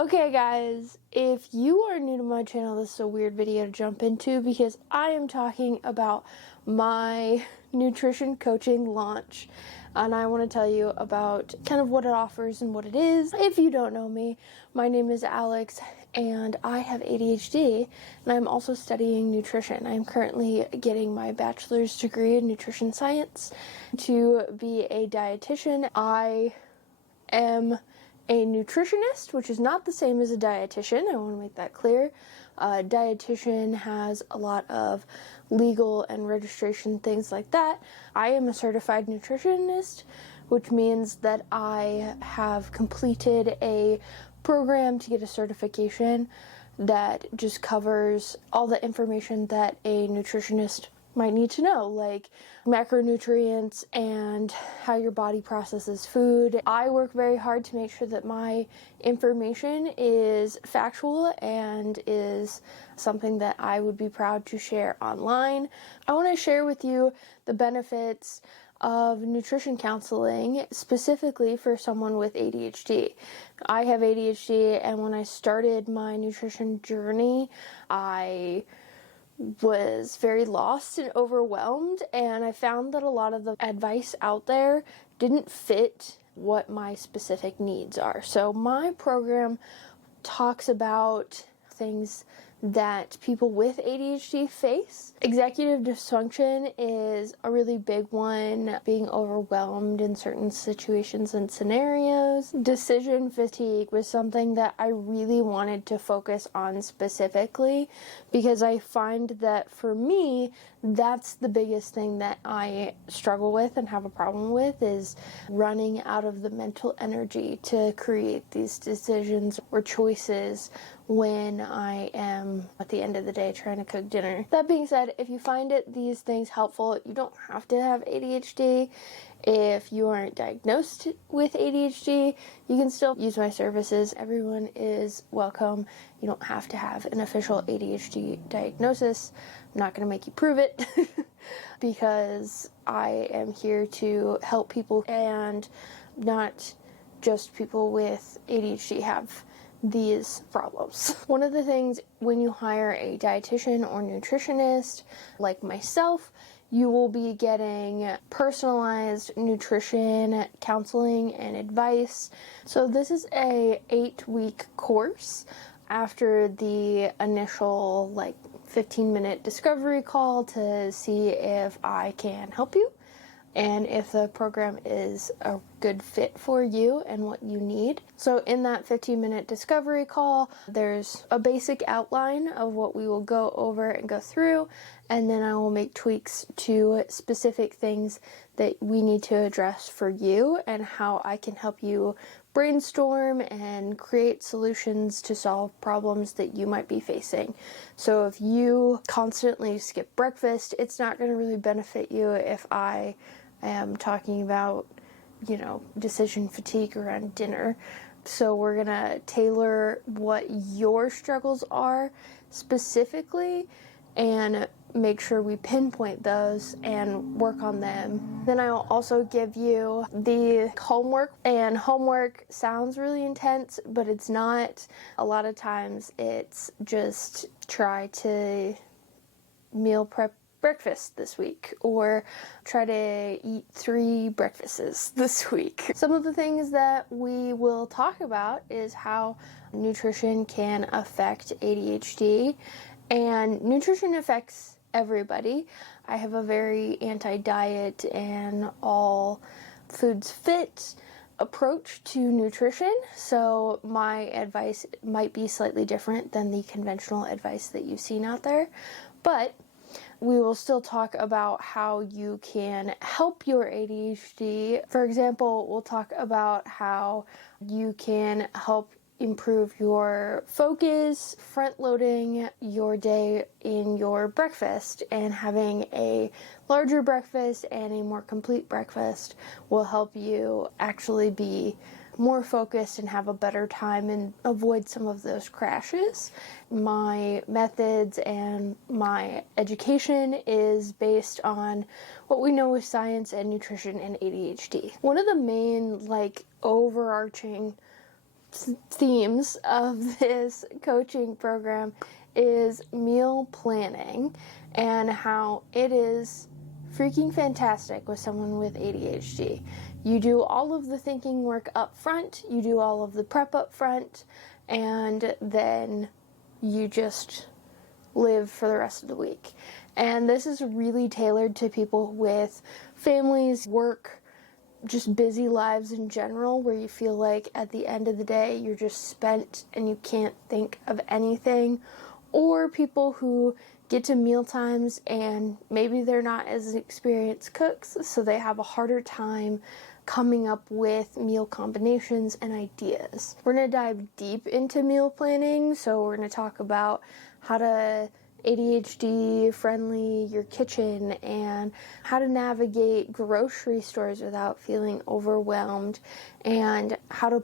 Okay guys, if you are new to my channel, this is a weird video to jump into because I am talking about my nutrition coaching launch, and I want to tell you about kind of what it offers and what it is. If you don't know me, my name is Alex and I have ADHD and I'm also studying nutrition. I'm currently getting my bachelor's degree in nutrition science to be a dietitian. I am a nutritionist, which is not the same as a dietitian. I want to make that clear. A dietitian has a lot of legal and registration things like that. I am a certified nutritionist, which means that I have completed a program to get a certification that just covers all the information that a nutritionist might need to know, like macronutrients and how your body processes food. I work very hard to make sure that my information is factual and is something that I would be proud to share online. I want to share with you the benefits of nutrition counseling, specifically for someone with ADHD. I have ADHD, and when I started my nutrition journey, I was very lost and overwhelmed, and I found that a lot of the advice out there didn't fit what my specific needs are. So my program talks about things that people with ADHD face. Executive dysfunction is a really big one, being overwhelmed in certain situations and scenarios. Decision fatigue was something that I really wanted to focus on specifically because I find that for me, that's the biggest thing that I struggle with and have a problem with, is running out of the mental energy to create these decisions or choices when I am at the end of the day trying to cook dinner. That being said, if you find these things helpful, you don't have to have ADHD. If you aren't diagnosed with ADHD, you can still use my services. Everyone is welcome. You don't have to have an official ADHD diagnosis. I'm not going to make you prove it because I am here to help people, and not just people with ADHD have these problems. One of the things when you hire a dietitian or nutritionist like myself, you will be getting personalized nutrition counseling and advice. So this is a 8-week course. After the initial 15-minute discovery call to see if I can help you and if the program is a good fit for you and what you need. So in that 15-minute discovery call, there's a basic outline of what we will go over and go through, and then I will make tweaks to specific things that we need to address for you and how I can help you brainstorm and create solutions to solve problems that you might be facing. So if you constantly skip breakfast, it's not going to really benefit you if I am talking about, decision fatigue around dinner. So we're going to tailor what your struggles are specifically and make sure we pinpoint those and work on them. Then I'll also give you the homework, and homework sounds really intense, but it's not. A lot of times it's just try to meal prep breakfast this week, or try to eat 3 breakfasts this week. Some of the things that we will talk about is how nutrition can affect ADHD, and nutrition affects everybody. I have a very anti-diet and all foods fit approach to nutrition, so my advice might be slightly different than the conventional advice that you've seen out there, but we will still talk about how you can help your ADHD. For example, we'll talk about how you can help improve your focus, front-loading your day in your breakfast, and having a larger breakfast and a more complete breakfast will help you actually be more focused and have a better time and avoid some of those crashes. My methods and my education is based on what we know with science and nutrition and ADHD. One of the main overarching themes of this coaching program is meal planning and how it is freaking fantastic with someone with ADHD. You do all of the thinking work up front, you do all of the prep up front, and then you just live for the rest of the week. And this is really tailored to people with families, work, just busy lives in general, where you feel like at the end of the day you're just spent and you can't think of anything, or people who get to meal times and maybe they're not as experienced cooks, so they have a harder time coming up with meal combinations and ideas. We're going to dive deep into meal planning, so we're going to talk about how to ADHD-friendly your kitchen and how to navigate grocery stores without feeling overwhelmed, and how to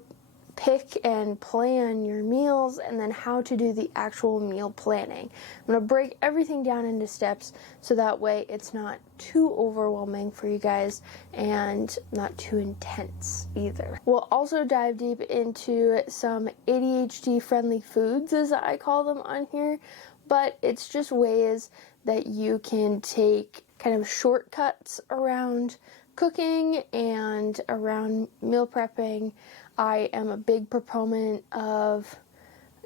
pick and plan your meals, and then how to do the actual meal planning. I'm going to break everything down into steps so that way it's not too overwhelming for you guys and not too intense either. We'll also dive deep into some ADHD-friendly foods, as I call them on here, but it's just ways that you can take kind of shortcuts around cooking and around meal prepping. I am a big proponent of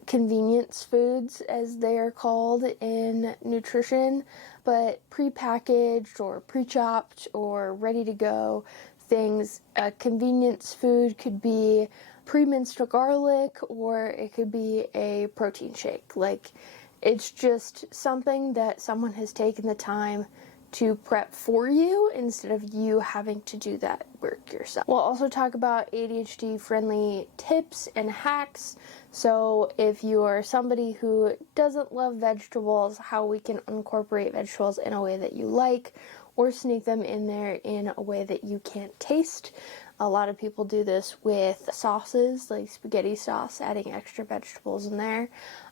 convenience foods, as they are called in nutrition, but prepackaged or pre-chopped or ready to go things. A convenience food could be pre-minced garlic, or it could be a protein shake. Like, it's just something that someone has taken the time to prep for you instead of you having to do that work yourself. We'll also talk about ADHD-friendly tips and hacks. So if you are somebody who doesn't love vegetables, how we can incorporate vegetables in a way that you like, or sneak them in there in a way that you can't taste. A lot of people do this with sauces, like spaghetti sauce, adding extra vegetables in there.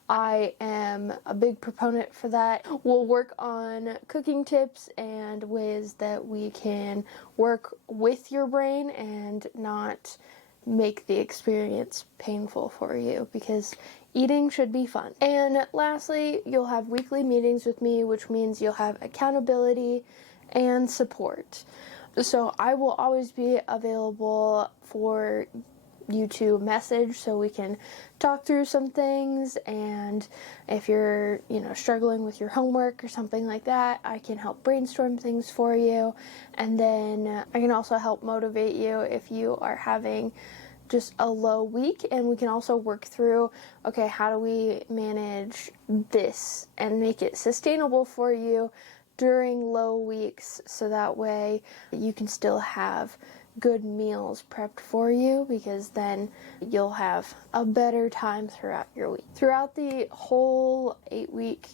I am a big proponent for that. We'll work on cooking tips and ways that we can work with your brain and not make the experience painful for you, because eating should be fun. And lastly, you'll have weekly meetings with me, which means you'll have accountability and support. So I will always be available for you to message so we can talk through some things, and if you're struggling with your homework or something like that, I can help brainstorm things for you, and then I can also help motivate you if you are having just a low week, and we can also work through, okay, how do we manage this and make it sustainable for you during low weeks, so that way you can still have good meals prepped for you, because then you'll have a better time throughout your week. Throughout the whole 8-week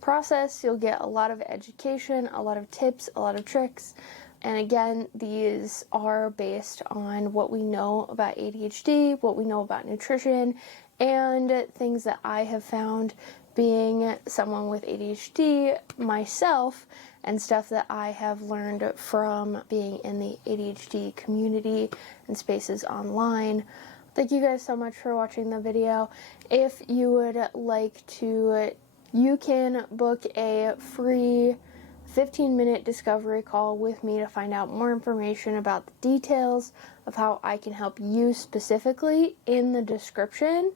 process, you'll get a lot of education, a lot of tips, a lot of tricks. And again, these are based on what we know about ADHD, what we know about nutrition, and things that I have found being someone with ADHD myself, and stuff that I have learned from being in the ADHD community and spaces online. Thank you guys so much for watching the video. If you would like to, you can book a free 15-minute discovery call with me to find out more information about the details of how I can help you specifically in the description.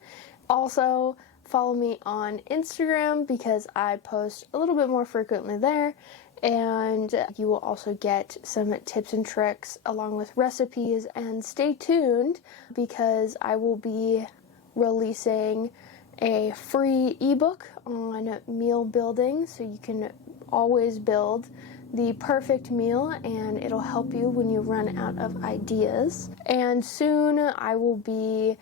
Also, follow me on Instagram, because I post a little bit more frequently there, and you will also get some tips and tricks along with recipes. And stay tuned, because I will be releasing a free ebook on meal building, so you can always build the perfect meal, and it'll help you when you run out of ideas. And soon I will be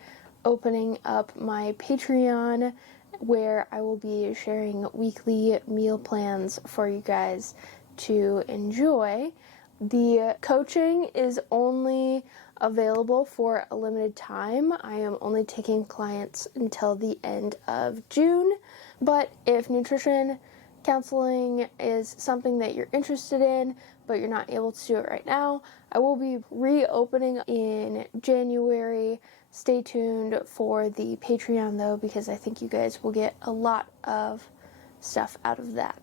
opening up my Patreon, where I will be sharing weekly meal plans for you guys to enjoy. The coaching is only available for a limited time. I am only taking clients until the end of June, but if nutrition counseling is something that you're interested in, but you're not able to do it right now, I will be reopening in January Stay tuned for the Patreon though, because I think you guys will get a lot of stuff out of that.